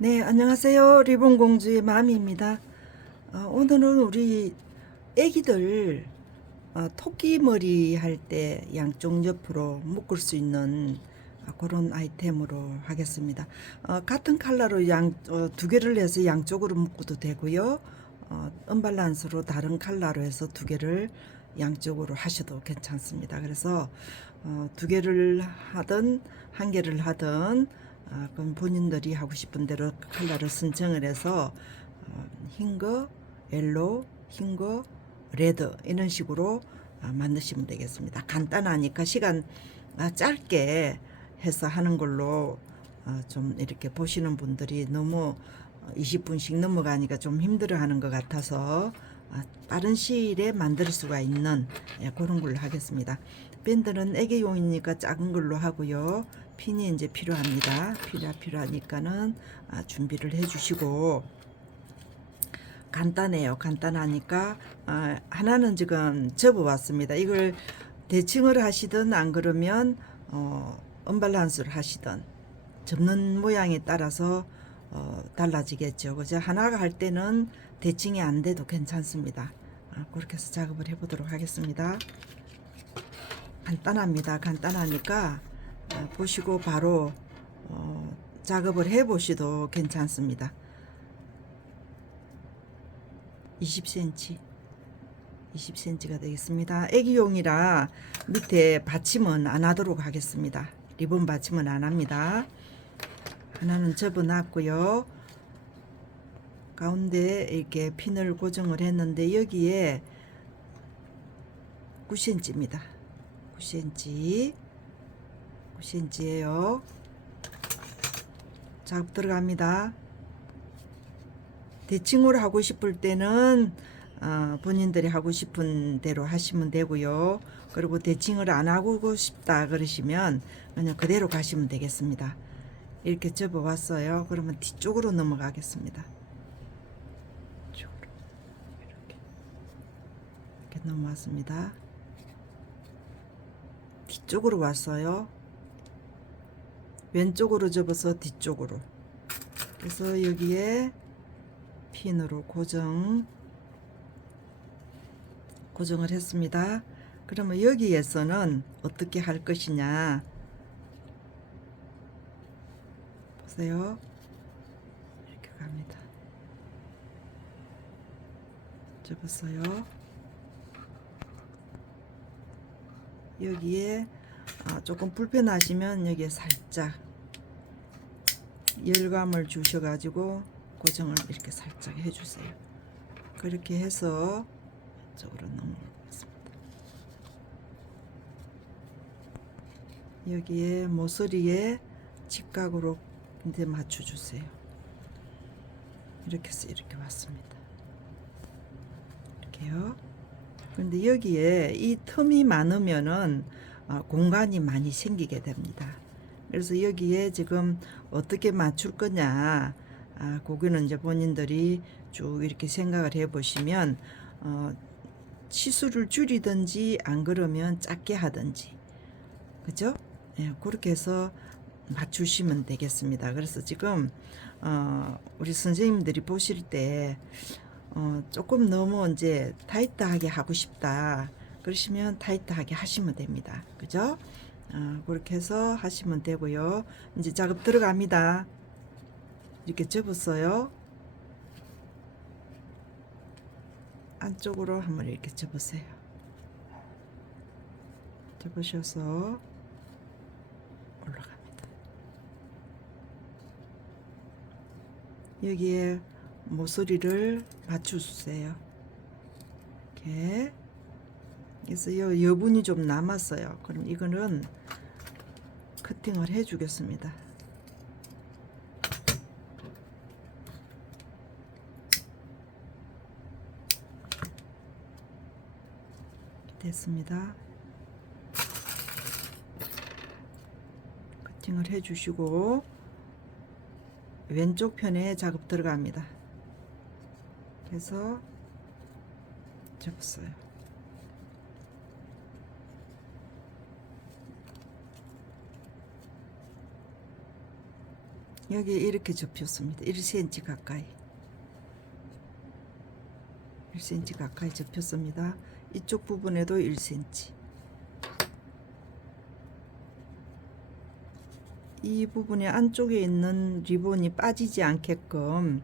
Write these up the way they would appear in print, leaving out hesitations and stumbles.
네, 안녕하세요. 리본공주의 마미입니다. 오늘은 우리 애기들 토끼 머리 할 때 양쪽 옆으로 묶을 수 있는 그런 아이템으로 하겠습니다. 같은 컬러로 두 개를 해서 양쪽으로 묶어도 되고요. 언밸런스로 다른 컬러로 해서 두 개를 양쪽으로 하셔도 괜찮습니다. 그래서 두 개를 하든 한 개를 하든 그건 본인들이 하고 싶은 대로 컬러를 선정을 해서 흰 거, 옐로우, 흰 거, 레드 이런 식으로 만드시면 되겠습니다. 간단하니까 시간 짧게 해서 하는 걸로 좀 이렇게 보시는 분들이 너무 20분씩 넘어가니까 좀 힘들어하는 것 같아서 빠른 시일에 만들 수가 있는 그런 걸로 하겠습니다. 밴드는 애기용이니까 작은 걸로 하고요. 핀이 이제 필요합니다. 필요하니까는 준비를 해주시고, 간단해요. 간단하니까 하나는 지금 접어왔습니다. 이걸 대칭을 하시든 안 그러면 언밸런스를 하시든 접는 모양에 따라서 달라지겠죠. 그죠? 하나가 할 때는 대칭이 안 돼도 괜찮습니다. 그렇게 해서 작업을 해보도록 하겠습니다. 간단합니다. 간단하니까 보시고 바로 작업을 해보시도 괜찮습니다. 20cm 20cm가 되겠습니다. 애기용이라 밑에 받침은 안 하도록 하겠습니다. 리본 받침은 안 합니다. 하나는 접어 놨고요. 가운데 이렇게 핀을 고정을 했는데 여기에 9cm입니다. 9cm예요. 작업 들어갑니다. 대칭으로 하고 싶을 때는 본인들이 하고 싶은 대로 하시면 되고요. 그리고 대칭을 안 하고 싶다 그러시면 그냥 그대로 가시면 되겠습니다. 이렇게 접어 왔어요. 그러면 뒤쪽으로 넘어가겠습니다. 이쪽으로 이렇게 넘어왔습니다. 뒤쪽으로 왔어요. 왼쪽으로 접어서 뒤쪽으로. 그래서 여기에 핀으로 고정을 했습니다. 그러면 여기에서는 어떻게 할 것이냐 보세요. 이렇게 갑니다. 접었어요. 여기에 조금 불편하시면 여기에 살짝 열감을 주셔가지고 고정을 이렇게 살짝 해주세요. 그렇게 해서 이쪽으로 넘어가겠습니다. 여기에 모서리에 직각으로 이제 맞춰주세요. 이렇게 해서 이렇게 왔습니다. 이렇게요. 그런데 여기에 이 틈이 많으면은 공간이 많이 생기게 됩니다. 그래서 여기에 지금 어떻게 맞출 거냐, 그거는 이제 본인들이 쭉 이렇게 생각을 해 보시면 치수를 줄이든지 안 그러면 작게 하든지, 그죠? 예, 그렇게 해서 맞추시면 되겠습니다. 그래서 지금 우리 선생님들이 보실 때 조금 너무 이제 타이트하게 하고 싶다 그러시면 타이트하게 하시면 됩니다. 그죠? 그렇게 해서 하시면 되고요. 이제 작업 들어갑니다. 이렇게 접었어요. 안쪽으로 한번 이렇게 접으세요. 접으셔서 올라갑니다. 여기에 모서리를 맞춰주세요. 이렇게. 그래서 여분이 좀 남았어요. 그럼 이거는 커팅을 해 주겠습니다. 됐습니다. 커팅을 해 주시고 왼쪽 편에 작업 들어갑니다. 그래서 접었어요. 여기 이렇게 접혔습니다. 1cm 가까이. 1cm 가까이 접혔습니다. 이쪽 부분에도 1cm. 이 부분의 안쪽에 있는 리본이 빠지지 않게끔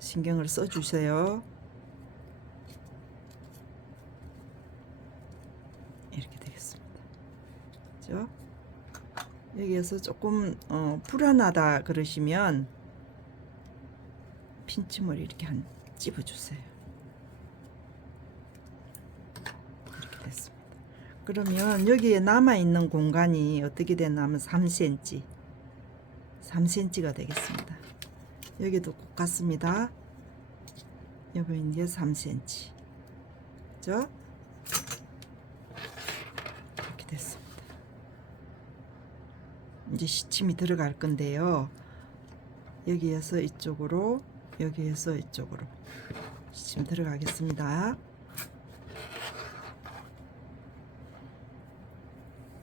신경을 써 주세요. 이렇게 되겠습니다. 그죠? 여기에서 조금 불안하다 그러시면 핀치머리 이렇게 한 찝어 주세요. 이렇게 됐습니다. 그러면 여기에 남아 있는 공간이 어떻게 되냐면 3cm 3cm가 되겠습니다. 여기도 똑같습니다. 여기 이제 3cm. 그죠? 이렇게 됐습니다. 이제 시침이 들어갈 건데요. 여기에서 이쪽으로, 여기에서 이쪽으로 시침 들어가겠습니다.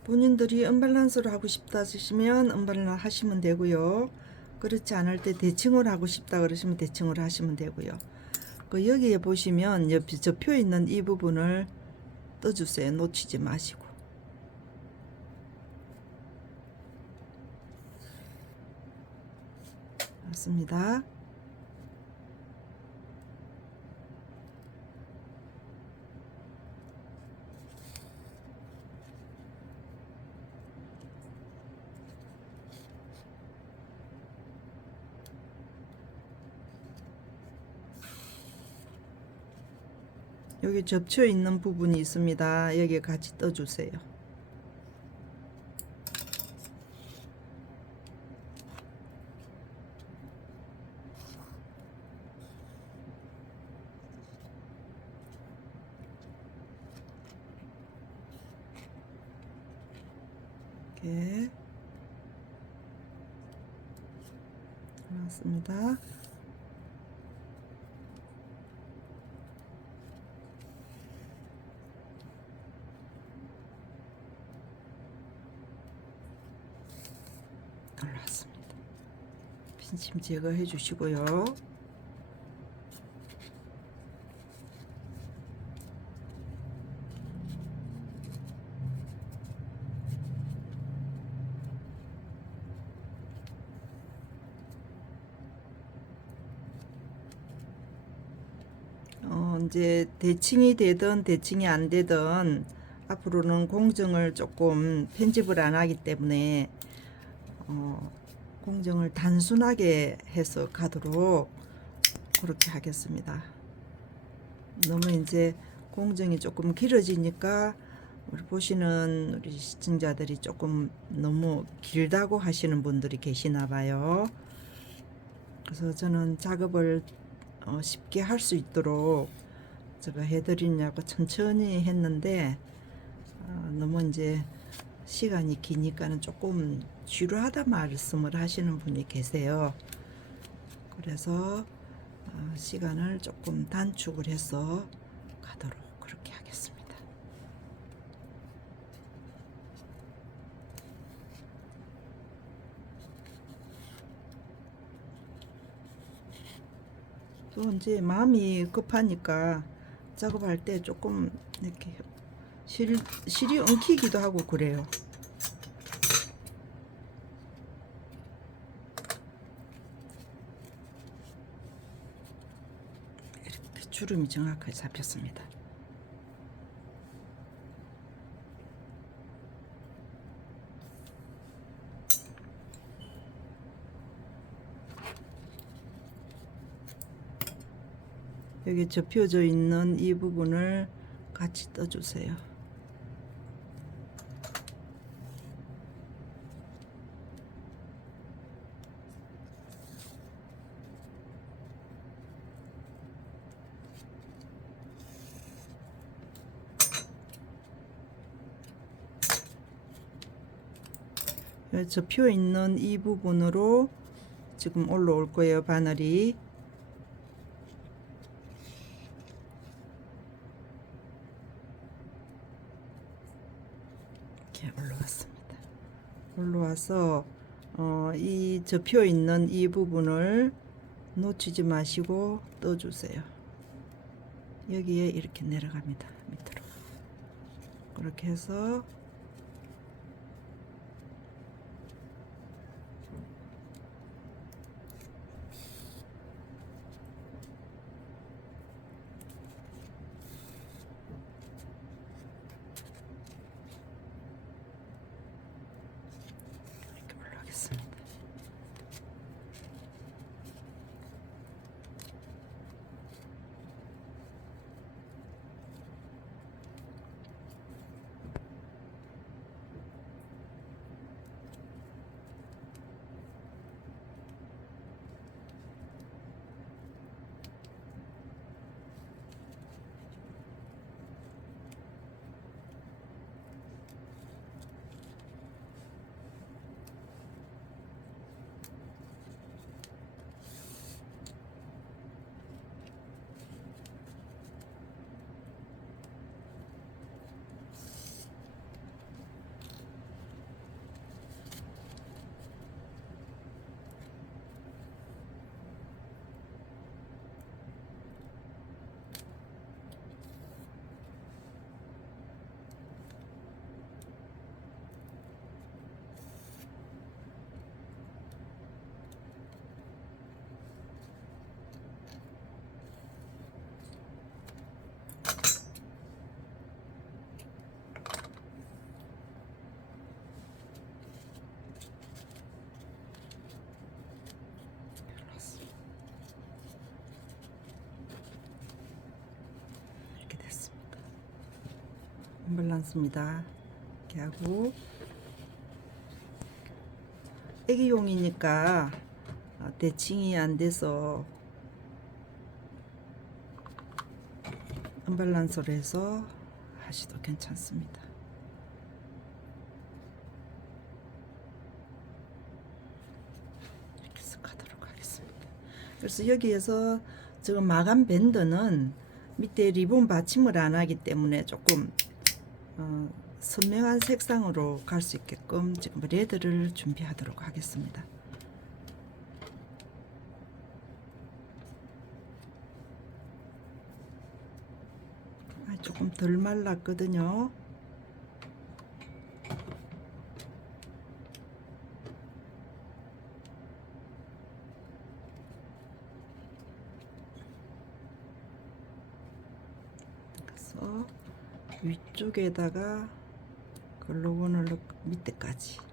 본인들이 언밸런스로 하고 싶다 하시면 언밸런스 하시면 되고요. 그렇지 않을 때 대칭을 하고 싶다 그러시면 대칭을 하시면 되고요. 그 여기에 보시면 옆에 접혀 있는 이 부분을 떠주세요. 놓치지 마시고. 맞습니다. 여기 접혀 있는 부분이 있습니다. 여기 같이 떠주세요. 이렇게 나왔습니다. 올라왔습니다. 핀침 제거해 주시고요. 이제 대칭이 되든 대칭이 안 되든 앞으로는 공정을 조금 편집을 안 하기 때문에 공정을 단순하게 해서 가도록 그렇게 하겠습니다. 너무 이제 공정이 조금 길어지니까 우리 보시는 우리 시청자들이 조금 너무 길다고 하시는 분들이 계시나 봐요. 그래서 저는 작업을 쉽게 할 수 있도록 제가 해드리냐고 천천히 했는데 너무 이제 시간이 기니까는 조금 지루하다 말씀을 하시는 분이 계세요. 그래서 시간을 조금 단축을 해서 가도록 그렇게 하겠습니다. 또 이제 마음이 급하니까 작업할 때 조금 이렇게 실이 엉키기도 하고 그래요. 이렇게 주름이 정확하게 잡혔습니다. 여기 접혀져 있는 이 부분을 같이 떠주세요. 여기 접혀 있는 이 부분으로 지금 올라올 거예요. 바늘이. 이렇게 올라왔습니다. 올라와서 이 접혀 있는 이 부분을 놓치지 마시고 떠주세요. 여기에 이렇게 내려갑니다. 밑으로. 그렇게 해서 이렇게 올라가겠습니다. 이렇게 됐습니다. 밸런스입니다. 이렇게 하고 애기용이니까 대칭이 안 돼서 언밸런스로 해서 하셔도 괜찮습니다. 이렇게 쓱 하도록 하겠습니다. 그래서 여기에서 지금 마감 밴드는 밑에 리본 받침을 안 하기 때문에 조금 선명한 색상으로 갈 수 있게끔 지금 레드를 준비하도록 하겠습니다. 조금 덜 말랐거든요. 그래서 위쪽에다가 글루건을 넣고 밑에까지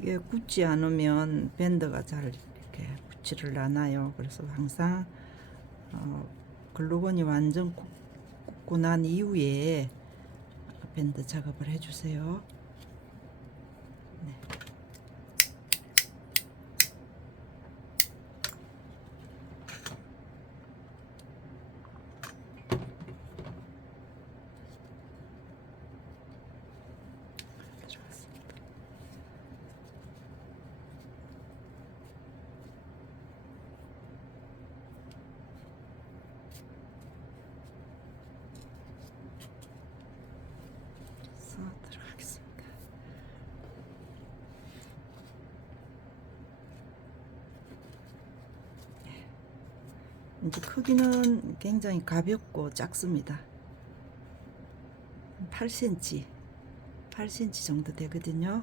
이게 굳지 않으면 밴드가 잘 이렇게 붙지를 않아요. 그래서 항상 글루건이 완전 굳고 난 이후에 밴드 작업을 해주세요. 네. 들어가겠습니다. 이제 크기는 굉장히 가볍고 작습니다. 8cm, 8cm 정도 되거든요.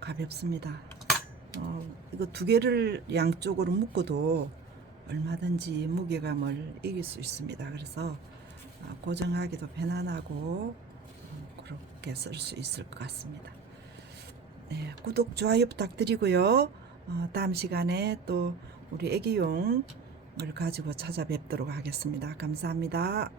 가볍습니다. 이거 두 개를 양쪽으로 묶어도 얼마든지 무게감을 이길 수 있습니다. 그래서 고정하기도 편안하고 그렇게 쓸 수 있을 것 같습니다. 네, 구독, 좋아요 부탁드리고요. 다음 시간에 또 우리 애기용을 가지고 찾아뵙도록 하겠습니다. 감사합니다.